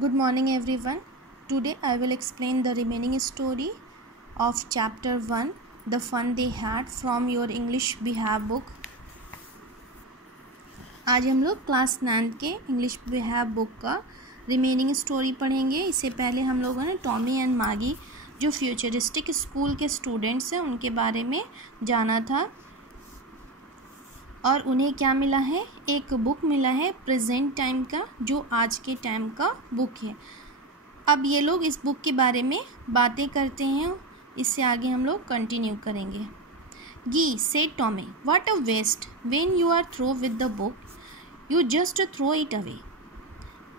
Good morning everyone. Today I will explain the remaining story of chapter 1, The Fun They Had from your English Behave book. आज हम लोग class 9 के English behave book का remaining story पढ़ेंगे। इससे पहले हम लोगों ने टॉमी एंड मागी जो फ्यूचरिस्टिक स्कूल के स्टूडेंट्स हैं उनके बारे में जाना था और उन्हें क्या मिला है, एक बुक मिला है प्रेजेंट टाइम का जो आज के टाइम का बुक है। अब ये लोग इस बुक के बारे में बातें करते हैं, इससे आगे हम लोग कंटिन्यू करेंगे। Gee said Tommy, what a waste when you are through with the book you just throw it away.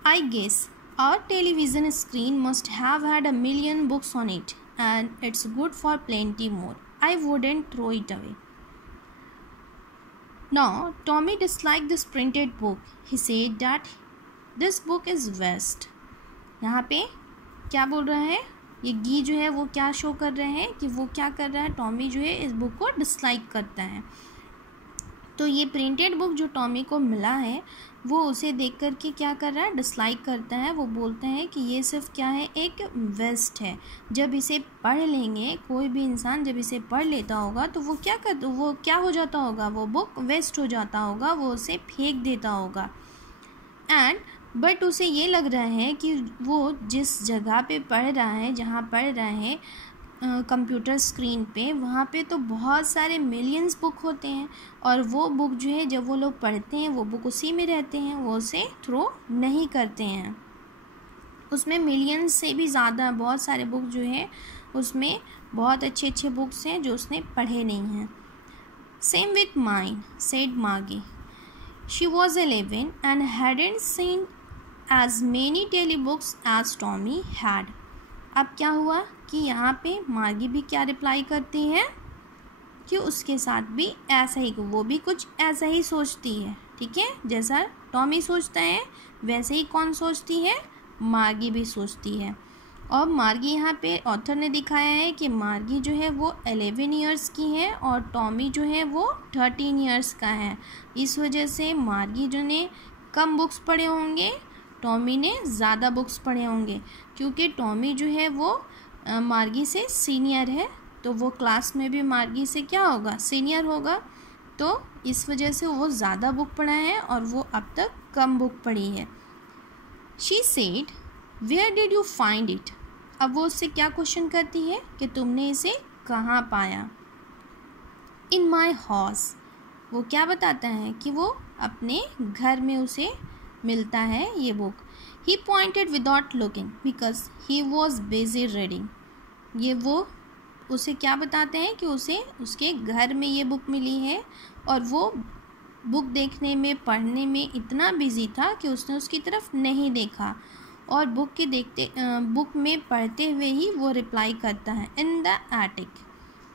I guess our television screen must have had a million books on it and it's good for plenty more. I wouldn't throw it away. Now, Tommy disliked this printed book. He said that this book is waste. यहाँ पे क्या बोल रहा है, ये गी जो है वो क्या शो कर रहे हैं कि वो क्या कर रहा है, टॉमी जो है इस बुक को डिसलाइक करता है। तो ये प्रिंटेड बुक जो टॉमी को मिला है वो उसे देख कर के क्या कर रहा है, डिसलाइक करता है। वो बोलता है कि ये सिर्फ क्या है, एक वेस्ट है। जब इसे पढ़ लेंगे, कोई भी इंसान जब इसे पढ़ लेता होगा तो वो क्या हो जाता होगा, वो बुक वेस्ट हो जाता होगा, वो उसे फेंक देता होगा। बट उसे ये लग रहा है कि वो जिस जगह पे पढ़ रहा है, जहाँ पढ़ रहा है कंप्यूटर स्क्रीन पे, वहाँ पे तो बहुत सारे मिलियंस बुक होते हैं और वो बुक जो है जब वो लोग पढ़ते हैं वो बुक उसी में रहते हैं, वो उसे थ्रो नहीं करते हैं। उसमें मिलियंस से भी ज़्यादा बहुत सारे बुक जो है उसमें बहुत अच्छे अच्छे बुक्स हैं जो उसने पढ़े नहीं हैं। सेम विथ माइन सेड मागी, she was 11 and hadn't seen as many telebooks as Tommy had. अब क्या हुआ कि यहाँ पे मागी भी क्या रिप्लाई करती है कि उसके साथ भी ऐसा ही, वो भी कुछ ऐसा ही सोचती है। ठीक है, जैसा टॉमी सोचता है वैसे ही कौन सोचती है, मागी भी सोचती है। और मार्गी यहाँ पे ऑथर ने दिखाया है कि मार्गी जो है वो 11 इयर्स की है और टॉमी जो है वो 13 इयर्स का है। इस वजह से मार्गी जो ने कम बुक्स पढ़े होंगे, टॉमी ने ज़्यादा बुक्स पढ़े होंगे। क्योंकि टॉमी जो है वो मार्गी से सीनियर है तो वो क्लास में भी मार्गी से क्या होगा, सीनियर होगा। तो इस वजह से वो ज़्यादा बुक पढ़ा है और वो अब तक कम बुक पढ़ी है। She said, where did you find it. अब वो उससे क्या क्वेश्चन करती है कि तुमने इसे कहाँ पाया। इन माई हाउस, वो क्या बताता है कि वो अपने घर में उसे मिलता है ये book. He pointed without looking because he was busy reading. ये वो उसे क्या बताते हैं कि उसे उसके घर में ये बुक मिली है और वो बुक देखने में, पढ़ने में इतना बिजी था कि उसने उसकी तरफ नहीं देखा और बुक में पढ़ते हुए ही वो रिप्लाई करता है, इन द एटिक।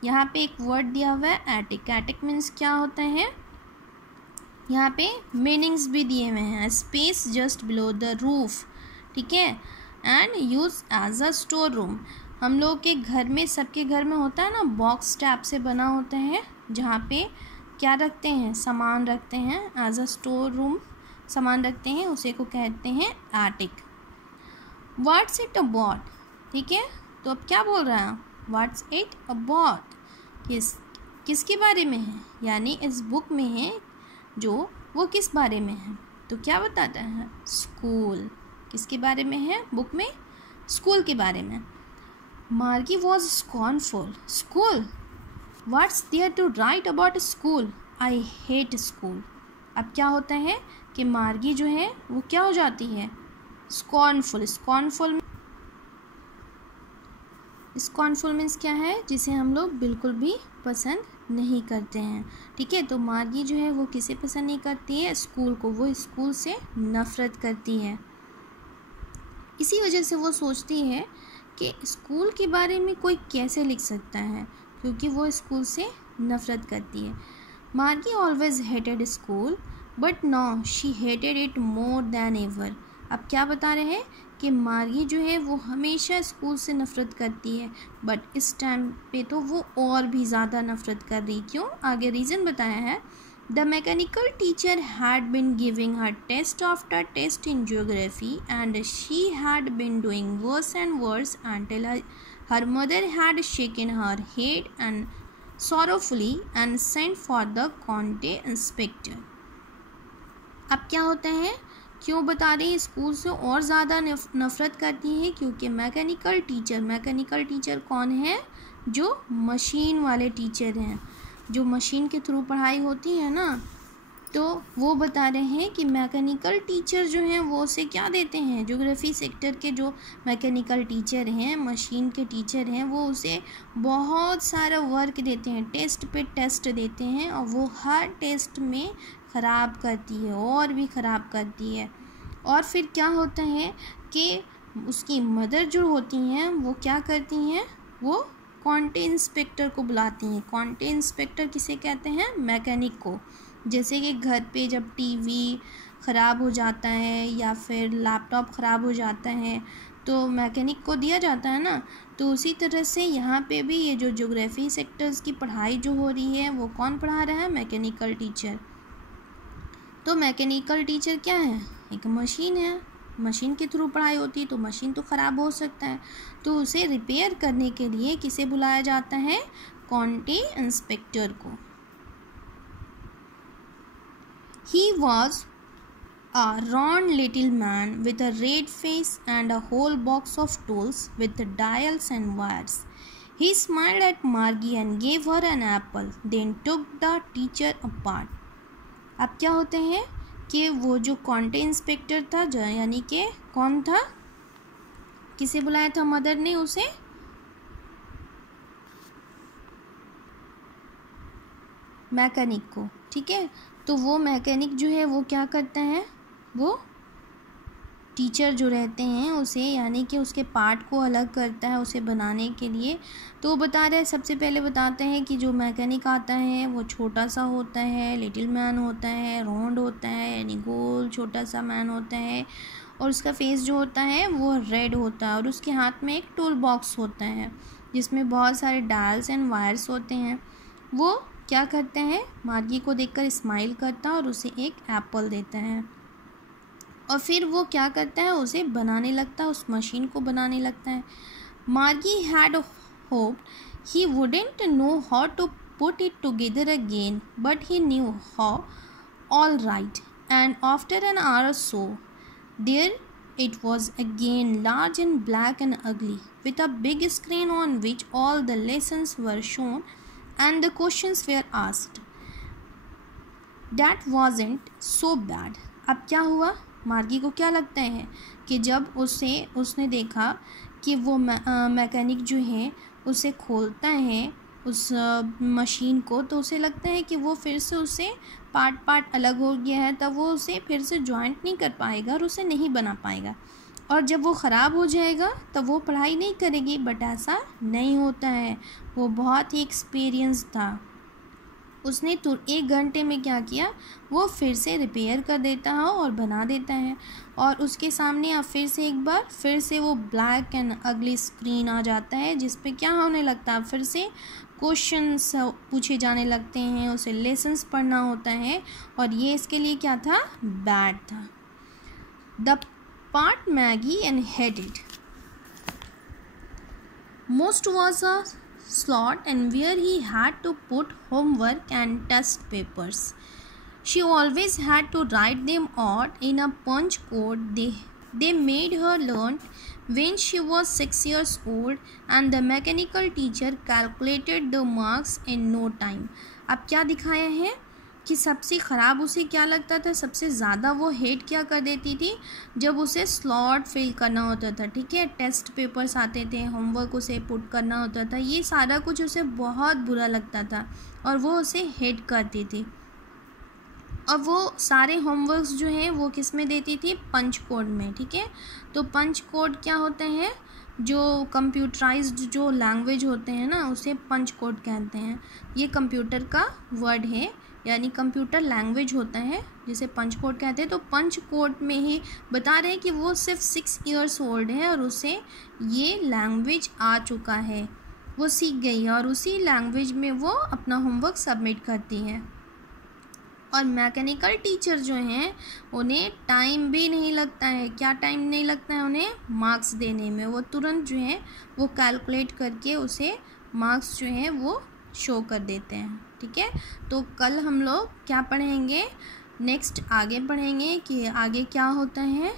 यहाँ पे एक वर्ड दिया हुआ है एटिक। एटिक मीन्स क्या होता है, यहाँ पे मीनिंग्स भी दिए हुए हैं। Space just below the roof, ठीक है, and use as a store room. हम लोग के घर में, सबके घर में होता है ना, बॉक्स टाइप से बना होता है जहाँ पे क्या रखते हैं, सामान रखते हैं, एज अ स्टोर रूम सामान रखते हैं, उसे को कहते हैं एटिक। व्हाट्स इट अबाउट, ठीक है, तो अब क्या बोल रहा है, व्हाट्स इट अबाउट, किसके बारे में है, यानी इस बुक में है जो वो किस बारे में है। तो क्या बताता है, स्कूल। किसके बारे में है बुक में, स्कूल के बारे में। Margie was scornful, school, what's there to write about school, I hate school. अब क्या होता है कि मार्गी जो है वो क्या हो जाती है, स्कॉर्नफुल। स्कॉर्नफुल मीन्स क्या है, जिसे हम लोग बिल्कुल भी पसंद नहीं करते हैं। ठीक है, तो मार्गी जो है वो किसे पसंद नहीं करती है, स्कूल को। वो स्कूल से नफ़रत करती है। इसी वजह से वो सोचती है कि स्कूल के बारे में कोई कैसे लिख सकता है, क्योंकि वो स्कूल से नफ़रत करती है। Margie always hated school but no she hated it more than ever. अब क्या बता रहे हैं कि मार्गी जो है वो हमेशा स्कूल से नफ़रत करती है, बट इस टाइम पे तो वो और भी ज़्यादा नफ़रत कर रही। क्यों, आगे रीज़न बताया है The mechanical teacher had been giving her test after test in geography, and she had been doing worse and worse until her mother had shaken her head and sorrowfully and sent for the county inspector. अब क्या होता है, क्यों बता रही है school से और ज़्यादा नफ़रत करती है? क्योंकि मैकेनिकल टीचर कौन है? जो मशीन वाले टीचर हैं, जो मशीन के थ्रू पढ़ाई होती है ना, तो वो बता रहे हैं कि मैकेनिकल टीचर जो हैं वो उसे क्या देते हैं, ज्योग्राफी सेक्टर के जो मैकेनिकल टीचर हैं, मशीन के टीचर हैं, वो उसे बहुत सारा वर्क देते हैं, टेस्ट पे टेस्ट देते हैं, और वो हर टेस्ट में ख़राब करती है और भी ख़राब करती है। और फिर क्या होता है कि उसकी मदर जो होती हैं वो क्या करती हैं, वो क्वांटी इंस्पेक्टर को बुलाती हैं। क्वांटी इंस्पेक्टर किसे कहते हैं? मैकेनिक को। जैसे कि घर पे जब टीवी ख़राब हो जाता है या फिर लैपटॉप ख़राब हो जाता है तो मैकेनिक को दिया जाता है ना, तो उसी तरह से यहाँ पे भी ये जो ज्योग्राफी सेक्टर्स की पढ़ाई जो हो रही है वो कौन पढ़ा रहा है? Mechanical teacher. तो मैकेनिकल टीचर क्या है? एक मशीन है, मशीन के थ्रू पढ़ाई होती है, तो मशीन तो ख़राब हो सकता है, तो उसे रिपेयर करने के लिए किसे बुलाया जाता है? क्वांटी इंस्पेक्टर को। He was a round little man with a red face and a whole box of tools with dials and wires. He smiled at Margie and gave her an apple, then took the teacher apart. अब क्या होते हैं कि वो जो क्वांटी inspector था, यानी कि कौन था, किसे बुलाया था मदर ने? उसे मैकेनिक को, ठीक है। तो वो मैकेनिक जो है वो क्या करता है, वो टीचर जो रहते हैं उसे, यानी कि उसके पार्ट को अलग करता है उसे बनाने के लिए। तो बता रहे, सबसे पहले बताते हैं कि जो मैकेनिक आता है वो छोटा सा होता है, लिटिल मैन होता है, राउंड होता है, यानी गोल छोटा सा मैन होता है, और उसका फेस जो होता है वो रेड होता है, और उसके हाथ में एक टूल बॉक्स होता है जिसमें बहुत सारे डायल्स एंड वायर्स होते हैं। वो क्या करता है, मार्गी को देखकर स्माइल करता है और उसे एक एप्पल देता है, और फिर वो क्या करता है, उसे बनाने लगता है, उस मशीन को बनाने लगता है। Margie had hoped he wouldn't know how to put it together again, but he knew how all right, and after an hour so there it was again large and black and ugly, with a big screen on which all the lessons were shown and the questions were asked. That wasn't so bad. अब क्या हुआ, मार्गी को क्या लगता है कि जब उसने देखा कि वो मैकेनिक जो है उसे खोलता है उस मशीन को, तो उसे लगता है कि वो फिर से उसे पार्ट अलग हो गया है, तब वो उसे फिर से जॉइंट नहीं कर पाएगा और उसे नहीं बना पाएगा, और जब वो ख़राब हो जाएगा तब वो पढ़ाई नहीं करेगी। बट ऐसा नहीं होता है, वो बहुत ही एक्सपीरियंस था। उसने 1 घंटे में क्या किया, वो फिर से रिपेयर कर देता है और बना देता है, और उसके सामने अब फिर से वो ब्लैक एंड अगली स्क्रीन आ जाता है जिस पे क्या होने लगता है, फिर से क्वेश्चंस पूछे जाने लगते हैं, उसे लेसन्स पढ़ना होता है, और ये इसके लिए क्या था, बैड था। The part Maggi and headed most was a slot and where he had to put homework and test papers. She always had to write them out in a punch code they made her learn when she was 6 years old, and the mechanical teacher calculated the marks in no time. अब क्या दिखाया है कि सबसे ख़राब उसे क्या लगता था, सबसे ज़्यादा वो हेट क्या कर देती थी, जब उसे स्लॉट फिल करना होता था, ठीक है, टेस्ट पेपर्स आते थे, होमवर्क उसे पुट करना होता था, ये सारा कुछ उसे बहुत बुरा लगता था और वो उसे हेट करती थी। और वो सारे होमवर्क्स जो हैं वो किस में देती थी, पंच कोड में, ठीक है। तो पंच कोड क्या होते हैं, जो कंप्यूटराइज्ड जो लैंग्वेज होते हैं ना उसे पंच कोड कहते हैं। ये कंप्यूटर का वर्ड है, यानी कंप्यूटर लैंग्वेज होता है जिसे पंच कोड कहते हैं। तो पंच कोड में ही बता रहे हैं कि वो सिर्फ 6 इयर्स ओल्ड है और उसे ये लैंग्वेज आ चुका है, वो सीख गई है और उसी लैंग्वेज में वो अपना होमवर्क सबमिट करती है। और मैकेनिकल टीचर जो हैं उन्हें टाइम भी नहीं लगता है। क्या टाइम नहीं लगता है उन्हें? मार्क्स देने में। वो तुरंत जो है वो कैलकुलेट करके उसे मार्क्स जो है वो शो कर देते हैं। ठीक है, तो कल हम लोग क्या पढ़ेंगे, नेक्स्ट आगे पढ़ेंगे कि आगे क्या होता है।